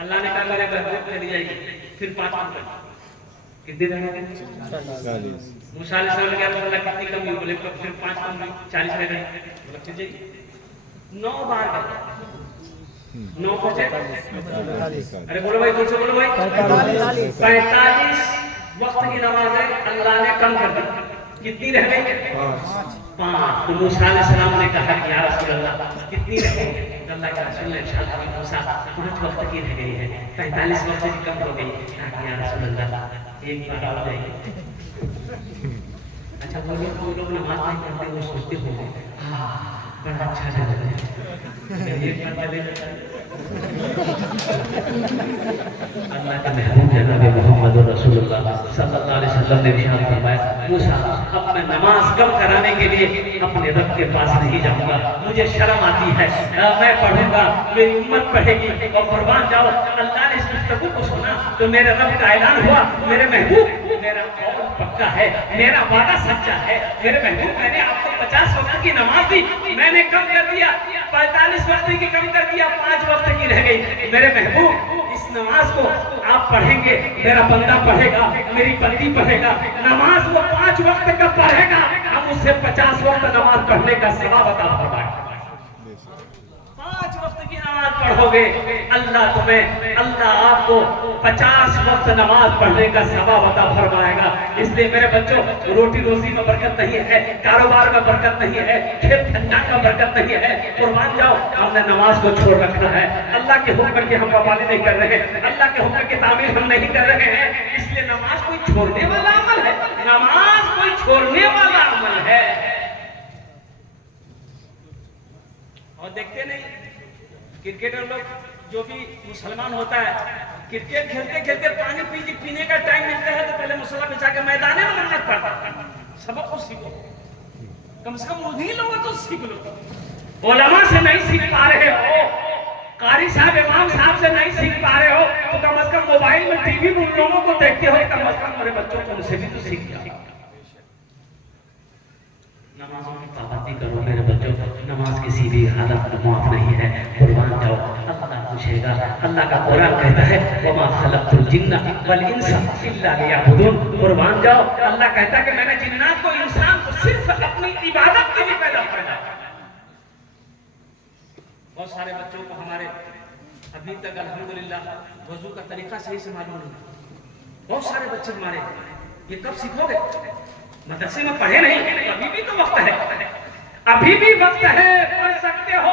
اللہ نے کہا میرے محبوب چلی جائے گی، پھر 5 کم کر کتنے رہ گئے؟ 40. موسیٰ علیہ السلام نے کہا اللہ کتنی کم ہوئی؟ بولے پھر 5 کم ہوئی، 40 رہ گئے. بولے چل جائے گی. 9 بار گئے، 9 بچے. ارے بولو بھائی، سے بولو بھائی. 45 وقت کی نماز ہے، اللہ نے کم کر دی. کتنی رہ گئی؟ 5. تو موسیٰ علیہ السلام نے کہا کہ یا رسول اللہ کتنی رہ گئی؟ اللہ کے رسول نے ارشاد فرمایا موسیٰ 5 وقت کی رہ گئی ہے، 45 وقت کی کم ہو گئی. کہا کہ یا رسول اللہ ایک بار آ جائے گی. اچھا وہ لوگ نماز نہیں پڑھتے، وہ سوچتے ہوں گے بڑا اچھا جگہ ہے، ایک بار چلے اللہ کے محبوب جناب محمد رسول اللہ صلی اللہ علیہ وسلم نے ارشاد فرمایا موسیٰ اب میں نماز کم کرانے کے لیے اپنے رب کے پاس نہیں جاؤں گا، مجھے شرم آتی ہے، میں پڑھوں گا، میری امت پڑھے گی. اور قربان جاؤ اللہ نے اس گفتگو کو سنا تو میرے رب کا اعلان ہوا میرے محبوب میرا قول پکا ہے، میرا وعدہ سچا ہے. میرے محبوب میں نے آپ کو 50 وقت کی نماز دی، میں نے کم کر دیا، 45 وقت کی کم کر دیا، 5 وقت کی رہ گئی. میرے محبوب اس نماز کو آپ پڑھیں گے، میرا بندہ پڑھے گا، میری بندی پڑھے گا، نماز وہ 5 وقت کا پڑھے گا، ہم اس سے 50 وقت نماز پڑھنے کا ثواب عطا فرمائے گا. 5 وقت کی نماز پڑھو گے اللہ آپ کو 50 وقت نماز پڑھنے کا ثواب عطا فرمائے گا. اس لیے میرے بچوں روٹی روزی میں برکت نہیں ہے، کاروبار میں برکت نہیں ہے، کھیت کھلیان کا برکت نہیں ہے. قربان جاؤ ہم نے نماز کو چھوڑ رکھنا ہے. اللہ کے حکم کی ہم پابندی نہیں کر رہے ہیں، اللہ کے حکم کی تعمیر ہم نہیں کر رہے ہیں. اس لیے نماز کوئی چھوڑنے والا عمل ہے، نماز کوئی چھوڑنے والا عمل ہے. اور دیکھتے نہیں کرکٹر لوگ جو بھی مسلمان ہوتا ہے کرکٹ کھیلتے کھیلتے پانی پینے کا ٹائم ملتا ہے تو پہلے مصلی بچا کے میدان میں نماز پڑھتا ہے. سبق کو سیکھو، کم سے کم انہی لوگوں تو سیکھ لو. علماء سے نہیں سیکھ پا رہے ہو، قاری صاحب امام صاحب سے نہیں سیکھ پا رہے ہو تو کم از کم موبائل میں ٹی وی میں ان لوگوں کو دیکھتے ہو، کم از کم میرے بچوں کو ان سے بھی تو سیکھ جاؤ. نمازوں کی پابندی کرو میرے بچوں، نماز کسی بھی حالت میں معاف نہیں ہے. قربان جاؤ اللہ پوچھے گا. اللہ کا قرآن کہتا ہے وما خلقت الجن والانس الا لیعبدون. قربان جاؤ اللہ کہتا ہے کہ میں نے جنات کو انسان کو صرف اپنی عبادت کے لیے پیدا کیا. بہت سارے بچوں کو ہمارے ابھی تک الحمدللہ وضو کا طریقہ صحیح سے معلوم نہیں. بہت سارے بچے ہمارے یہ کب سیکھو گے؟ مدرسے میں پڑھے نہیں، ابھی بھی تو وقت ہے، ابھی بھی وقت ہے، پڑھ سکتے ہو.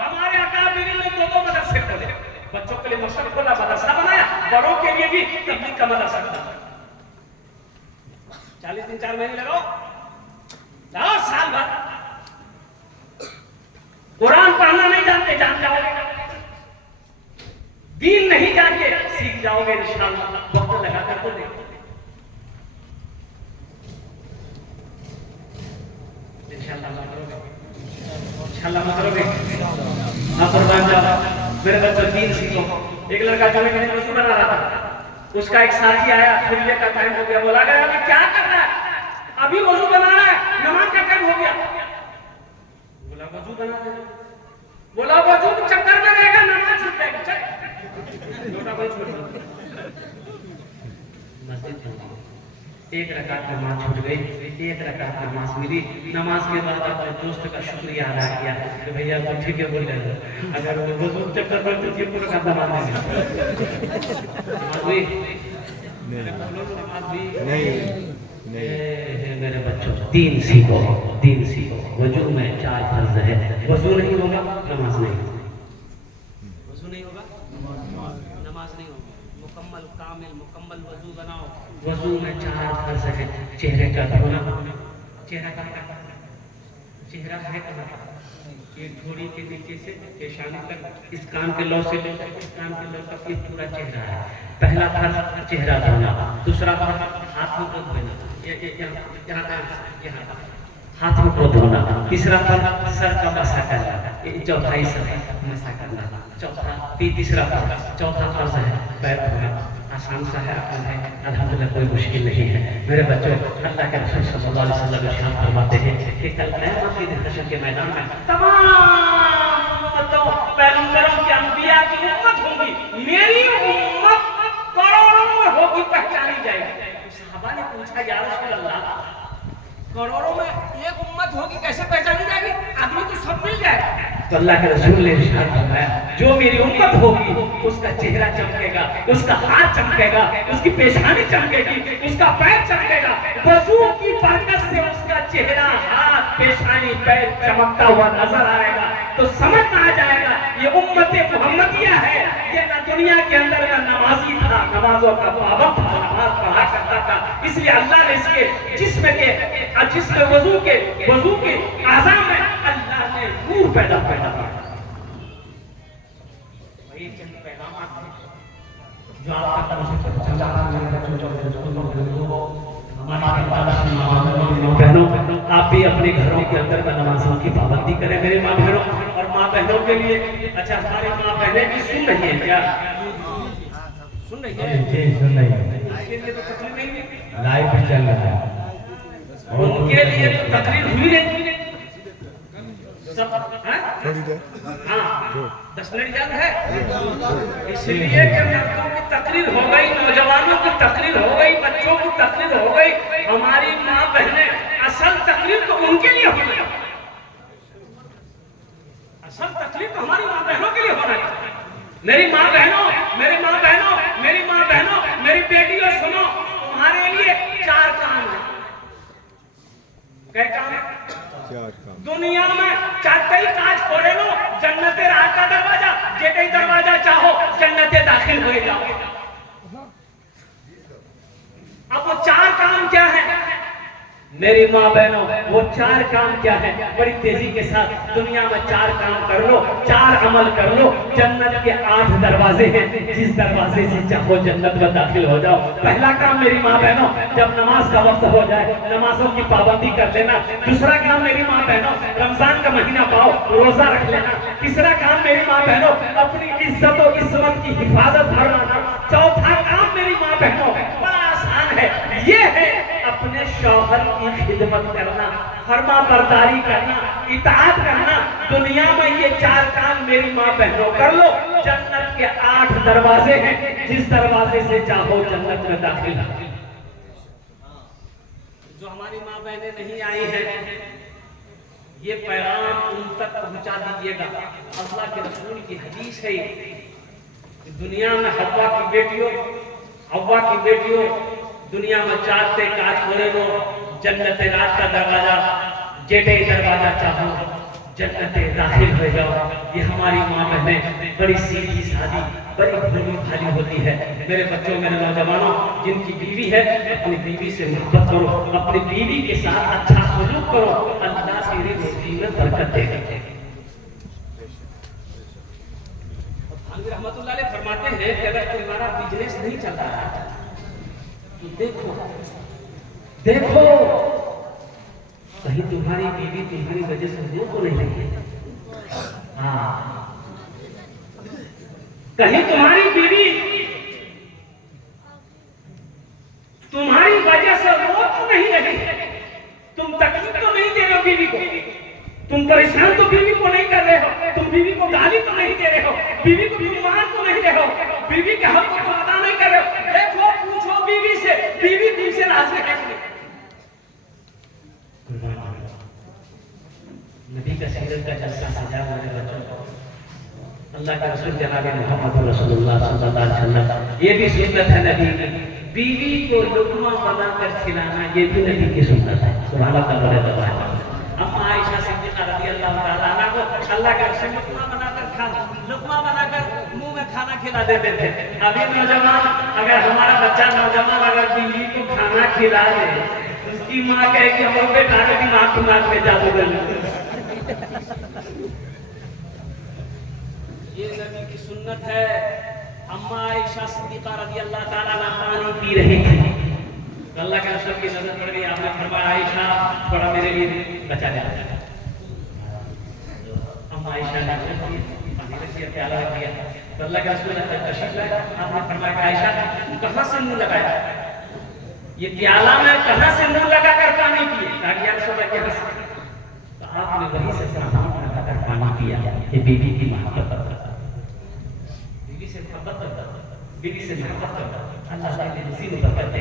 ہمارے اکابرین نے 2 مدرسے کھولے، بچوں کے لیے مکتب کھولا، مدرسہ بنایا، بڑوں کے لیے بھی تبلیغ کا مدرسہ بنایا. 40 دن 4 مہینے لگاؤ سال بھر. قرآن پڑھنا نہیں جانتے جان جاؤ گے، دین نہیں جانتے سیکھ جاؤ گے انشاءاللہ. وقت لگا کر تو دیکھو انشاءاللہ مت کرو گے. قربان جاؤ میرے بچوں دین سیکھو. ایک لڑکا جو میں نے وضو بنا رہا تھا، اس کا ایک ساتھی آیا، کھلیے کا ٹائم ہو گیا. بولا گیا ابھی کیا کر رہا ہے؟ ابھی وضو بنانا ہے، نماز کا ٹائم ہو گیا. بولا وضو بنا دے. بولا وضو چکر میں رہے گا، نماز چھوٹ جائے گی. چل چھوٹا بھائی چھوڑ دو. مسجد میں ایک رکعت نماز چھوٹ گئی، ایک رکعت نماز ملی. نماز کے بعد اپنے دوست کا شکریہ ادا کیا کہ بھیا تو ٹھیک ہے بول رہے ہو، اگر وہ وضو چکر میں تو یہ پورا کا نماز نہیں. میرے بچوں دین سیکھو، دین سیکھو. وضو میں 4 فرض ہے، وضو نہیں ہوگا نماز نہیں ہوگی، وضو نہیں ہوگا نماز نہیں ہوگی. مکمل کامل مکمل وضو بناؤ. وضو میں 4 فرض ہے. چہرے کا دھونا، چہرہ کا چہرہ ہے کہاں؟ یہ ڈھوڑی کے نیچے سے پیشانی تک، اس کان کے لو سے لے کر اس کان کے لو تک یہ پورا چہرہ ہے. پہلا فرض چہرہ دھونا. دوسرا فرض ہاتھوں کو دھونا، یہاں ہاتھوں کو دھونا. تیسرا فرض سر کا مسح کرنا، چوتھائی سر مسح کرنا. تیسرا فرض ہے پیر دھونا. آسان سا ہے، آسان ہے، الحمدللہ کوئی مشکل نہیں ہے. میرے بچوں اللہ کے رسول صلی اللہ علیہ وسلم ارشاد فرماتے ہیں کہ کل قیامت کے دن حشر کے میدان میں تمام امتوں پیغمبروں کی انبیاء کی امت ہوگی، میری پوچھا یا رسول اللہ کروڑوں میں ایک امت ہوگی کیسے پہچانی جائے گی؟ آدمی تو سب مل جائے گا. تو اللہ کے رسول نے ارشاد فرمایا جو میری امت ہوگی اس کا چہرہ چمکے گا, اس کا ہاتھ چمکے گا, اس کی پیشانی چمکے گی, اس کا پیر چمکے گا. وضو کی برکت سے اس کا چہرہ, ہاتھ, پیشانی, پیر چمکتا ہوا نظر آئے گا. تو سمجھ میں آ جائے گا یہ امت محمدیہ ہے. یہ نہ دنیا کے اندر کا نمازی تھا, نمازوں کا پابند تھا, نماز پڑھا کرتا تھا, اس لیے اللہ نے اس کے جسم وضو کے اعضاء میں اللہ نے نور پیدا کیا. یہ چند پیغامات ہیں جو آپ کا طرف سے چلا بہنوں, آپ بھی اپنے گھروں کے اندر میں نمازوں کی پابندی کریں میرے ماں بہنوں. اور ماں بہنوں کے لیے, اچھا ہماری ماں بہنیں بھی سن رہی ہیں کیا؟ سن رہی ہیں؟ جی سن رہی ہیں. ان کے لیے تو تقریر نہیں ہوئی, لائیو بھی چل رہا ہے. ان کے لیے تو تقریر ہوئی نہیں. سب ہاں 10 منٹ یاد ہے, اس لیے کہ مردوں کی تقریر ہو گئی, نوجوانوں کی تقریر ہو گئی, بچوں کی تقریر ہو گئی. ہماری ماں بہنیں, اصل تقریر تو ان کے لیے ہونا ہے. اصل تقریر تو ہماری ماں بہنوں کے لیے ہونا ہے. میری ماں بہنوں, میری ماں بہنوں, میری ماں بہنوں, میری بیٹیوں سنو, تمہارے لیے 4 کام ہیں. کیا کام ہے؟ دنیا میں چاہتے ہی کاج کھولے لو, جنت راہ کا دروازہ, جیتے ہی دروازہ چاہو جنت داخل ہوئے جاؤ. اب وہ 4 کام کیا ہے میری ماں بہنوں؟ وہ 4 کام کیا ہے؟ بڑی تیزی کے ساتھ دنیا میں 4 کام کر لو, 4 عمل کر لو. جنت کے 8 دروازے ہیں, جس دروازے سے چاہو جنت میں داخل ہو جاؤ. پہلا کام میری ماں بہنوں, جب نماز کا وقت ہو جائے نمازوں کی پابندی کر لینا. دوسرا کام میری ماں بہنوں, رمضان کا مہینہ پاؤ, روزہ رکھ لینا. تیسرا کام میری ماں بہنوں, اپنی عزت و عصمت کی حفاظت فرمانا. چوتھا کام میری ماں بہنوں بڑا آسان ہے, یہ ہے اپنے شوہر کی خدمت کرنا, فرما برداری کرنا, اطاعت کرنا. دنیا میں یہ 4 کام میری ماں بہنوں کر لو, جنت کے 8 دروازے ہیں, جس دروازے سے چاہو جنت میں داخل. جو ہماری ماں بہنیں نہیں آئی ہیں, یہ پیغام ان تک پہنچا دیجیے گا. اللہ کے رسول کی حدیث ہے کہ دنیا میں حوا کی بیٹیوں دنیا میں 4 کاج کھولے لو, جنت رات کا دروازہ, جیٹے دروازہ چاہو جنت داخل ہو جاؤ. یہ ہماری ماں بہنیں بڑی سیدھی سادی, بڑی بھولی بھالی ہوتی ہے. میرے بچوں, میرے نوجوانوں, جن کی بیوی ہے اپنی بیوی سے محبت کرو, اپنی بیوی کے ساتھ اچھا سلوک کرو, اللہ تیری روزی میں برکت دے گا. رحمت اللہ علیہ فرماتے ہیں کہ اگر تمہارا بزنس نہیں چل رہا ہے تو دیکھو کہیں تمہاری بیوی تمہاری وجہ سے وہ تو نہیں رہی ہے. کہیں تمہاری بیوی تمہاری وجہ سے وہ تو نہیں رہی ہے. تم تکلیف تو نہیں دے رہے ہو بیوی کو, تم پریشان تو بیوی کو نہیں کر رہے ہو, تم بیوی کو گالی تو نہیں دے رہے ہو, بیوی کو تم مار تو نہیں رہے ہو, بیوی کے حق کو تم ادا نہیں کر رہے ہو. دیکھو, پوچھو بیوی سے, بیوی تم سے راضی ہے کہ نہیں؟ نبی کا سیرت کا جلسہ سجا میرے بچوں کو. اللہ کے رسول جناب محمد رسول اللہ صلی اللہ علیہ وسلم, یہ بھی سنت ہے نبی کی. بیوی کو لقمہ بنا کر کھلانا یہ بھی نبی کی سنت ہے. سبحان اللہ. اما عائشہ صدیقہ رضی اللہ تعالیٰ عنہ کو اللہ کے رسول لقمہ بنا کر منہ میں کھانا کھلا دیتے تھے. ابھی نوجوان, اگر ہمارا بچہ نوجوان اگر بیوی کو کھانا کھلا دے, اس کی ماں کہے کہ ہم بیٹا کی ناک میں جادو کر لیں. یہ نبی کی سنت ہے. اما عائشہ صدیقہ رضی اللہ تعالیٰ عنہ پانی پی رہی تھی, اللہ کے رسول کی نظر پڑ گئی. آپ نے فرمایا عائشہ تھوڑا میرے لیے بچا دے. اما عائشہ نے پانی رکھیا, پیالہ رکھ دیا. تو اللہ کے رسول نے تشریف لایا. آپ نے فرمایا کہ عائشہ کہاں سے منہ لگایا, یہ پیالہ میں کہاں سے منہ لگا کر پانی پیے؟ کہا کہ یا رسول اللہ کہاں سے؟ تو آپ نے وہیں سے منہ لگا کر پانی پیا. یہ بیوی کی محبت کرتا, بیوی سے محبت کرتا, بیوی سے محبت کرتا. اللہ تعالیٰ نے اسی میں برکت دے.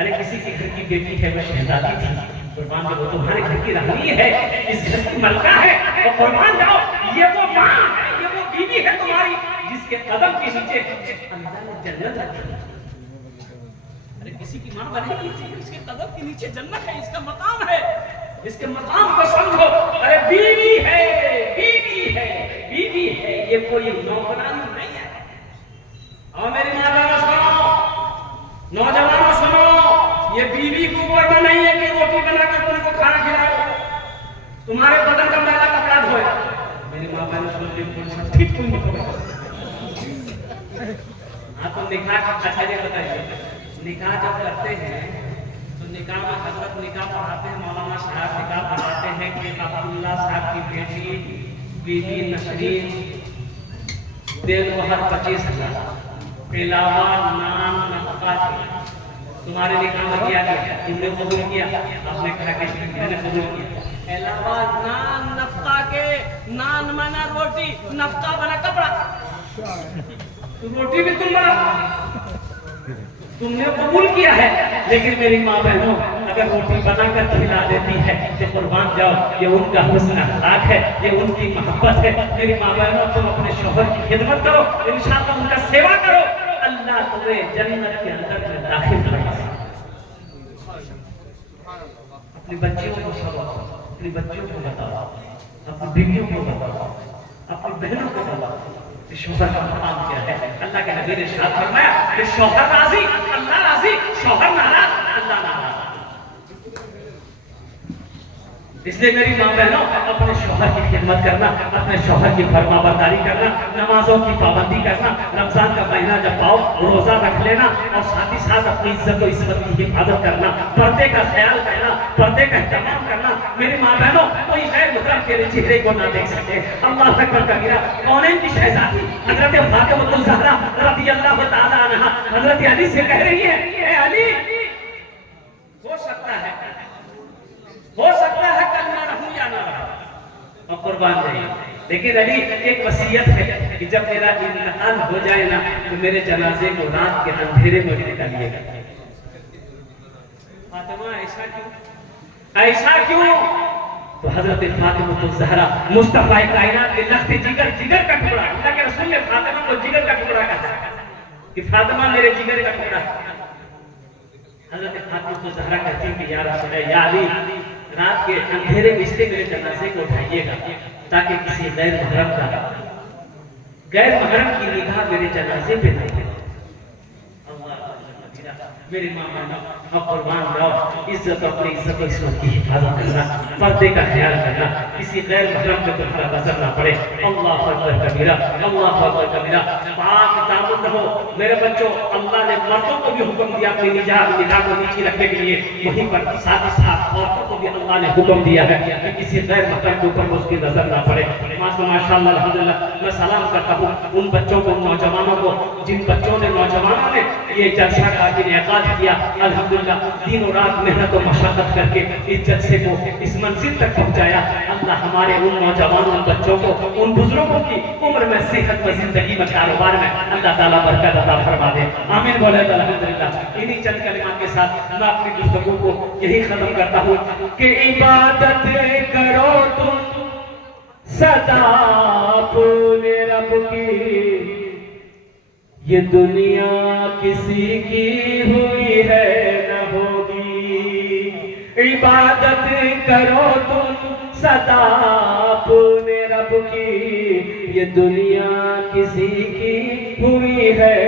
ارے کسی کے گھر کی بیٹی ہے وہ شہزادی تھی، قربان جاؤ وہ تمہارے گھر کی رانی ہے، اس گھر کی ملکہ ہے، اور قربان جاؤ یہ وہ ماں ہے، یہ وہ بیوی ہے تمہاری جس کے قدم کے نیچے اللہ نے جنت رکھی۔ ارے کسی کی ماں بنے گی تھی، اس کے قدم کے نیچے جنت ہے، اس کا مقام ہے، اس کے مقام کو سمجھو۔ ارے بیوی ہے، بیوی ہے، بیوی ہے، یہ کوئی نوکرانی نہیں ہے۔ اور میری ماں بہنوں سنو، نوجوانوں سنو، یہ بیوی کو اوپر میں نہیں ہے کہ روٹی بنا کر تم کو کھانا کھلاؤ، تمہارے بدن کا میلا کپڑا دھوئے۔ میری ماں بہنوں سنو، یہ کوئی ٹھیک کوئی نہیں ہوگا۔ ہاں تو نکاح اچھا یہ بتائیے، نکاح جب کرتے ہیں تو نکاح میں حضرت نکاح پڑھاتے ہیں، مولانا صاحب نکاح پڑھاتے ہیں کہ عبداللہ صاحب کی بیٹی بی بی نسرین دے دو ہر 25,000 علاوہ نام نفقہ کے۔ تمہارے نکاح میں کیا گیا، تم نے قبول کیا، آپ نے کہا کہ میں نے قبول کیا، علاوہ نان نفقہ کے، نان مانا روٹی، نفقہ بنا کپڑا، تو روٹی بھی تم بنا، تم نے قبول کیا ہے۔ لیکن میری ماں بہنوں اگر روٹی بنا کر کھلا دیتی ہے تو قربان جاؤ یہ ان کا حسن اخلاق ہے، یہ ان کی محبت ہے۔ میری ماں بہنوں تم اپنے شوہر کی خدمت کرو، انشاءاللہ ان کا سیوا کرو، اللہ تمہیں جنت کے اندر میں داخل کرے گا۔ اپنی بچیوں کو سبق، اپنی بچیوں کو بتاؤ، اپنی بیویوں کو بتاؤ، اپنی بہنوں کو بتاؤ کہ شوہر کا مقام کیا ہے۔ اللہ کے نبی نے ارشاد فرمایا کہ شوہر راضی اللہ راضی، شوہر ناراض اللہ ناراض۔ اس لیے میری ماں بہنوں اپنے شوہر کی خدمت کرنا، اپنے شوہر کی فرما برداری کرنا، نمازوں کی پابندی کرنا، رمضان کا مہینہ جب پاؤ روزہ رکھ لینا، اور ساتھ ہی ساتھ اپنی عزت و عصمت کی حفاظت کرنا، پردے کا خیال کرنا، پردے کا اہتمام کرنا۔ میری ماں بہنوں کوئی غیر محرم تیرے چہرے کو نہ دیکھ سکے۔ اللہ اکبر کبیرہ۔ کونین کی شہزادی حضرت فاطمہ الزہرا رضی اللہ تعالی عنہا حضرت علی سے کہہ رہی ہے، اے علی ہو سکتا ہے کل نہ رہوں یا نہ رہوں، اور قربان جائیے، لیکن علی ایک وصیت ہے کہ جب میرا انتقال ہو جائے نا تو میرے جنازے کو رات کے اندھیرے میں نکالیے گا۔ فاطمہ ایسا کیوں؟ تو حضرت فاطمہ الزہرا مصطفیٰ کائنات کے لخت جگر کا ٹکڑا، اللہ کے رسول نے فاطمہ کو جگر کا ٹکڑا کہا کہ فاطمہ میرے جگر کا ٹکڑا۔ حضرت فاطمہ الزہرا کہتی کہ یا رسول اللہ، یا علی رات کے اندھیرے میں اس لیے میرے جنازے کو اٹھائیے گا تاکہ کسی غیر محرم کی نگاہ میرے جنازے پہ نہ ہو۔ میری ماں بہنوں قربان جاؤ، عزت اپنی عزت و عصمت کی حفاظت کرنا، پردے کا خیال کرنا، کسی غیر محرم پہ تمہارا نظر نہ پڑے۔ اللہ اکبر کبیرہ، اللہ اکبر کبیرہ۔ پاک دامن رہو میرے بچوں۔ اللہ نے مردوں کو بھی حکم دیا اپنی نگاہ کو نیچی رکھنے کے لیے، وہیں پر ساتھ ہی ساتھ عورتوں کو بھی اللہ نے حکم دیا ہے کہ کسی غیر محرم کے اوپر اس کی نظر نہ پڑے۔ ماشاءاللہ الحمدللہ میں سلام کرتا ہوں ان بچوں کو، نوجوانوں کو، جن بچوں نے، نوجوانوں نے یہ جلسہ کا انعقاد کیا۔ الحمدللہ دن و رات محنت و مشقت کر کے اس جلسے کو اس منزل تک پہنچایا۔ اللہ ہمارے ان نوجوانوں، ان بچوں کو، ان بزرگوں کی عمر میں، صحت میں، زندگی میں، کاروبار میں اللہ تعالیٰ برکت عطا فرما دے۔ آمین بولے تو الحمدللہ۔ انہی چند کلمات کے ساتھ میں اپنی گفتگو کو یہی ختم کرتا ہوں کہ عبادت کرو تم سدا اپنے رب کی، یہ دنیا کسی کی ہوئی ہے نہ ہوگی۔ عبادت کرو تم سدا اپنے رب کی، یہ دنیا کسی کی ہوئی ہے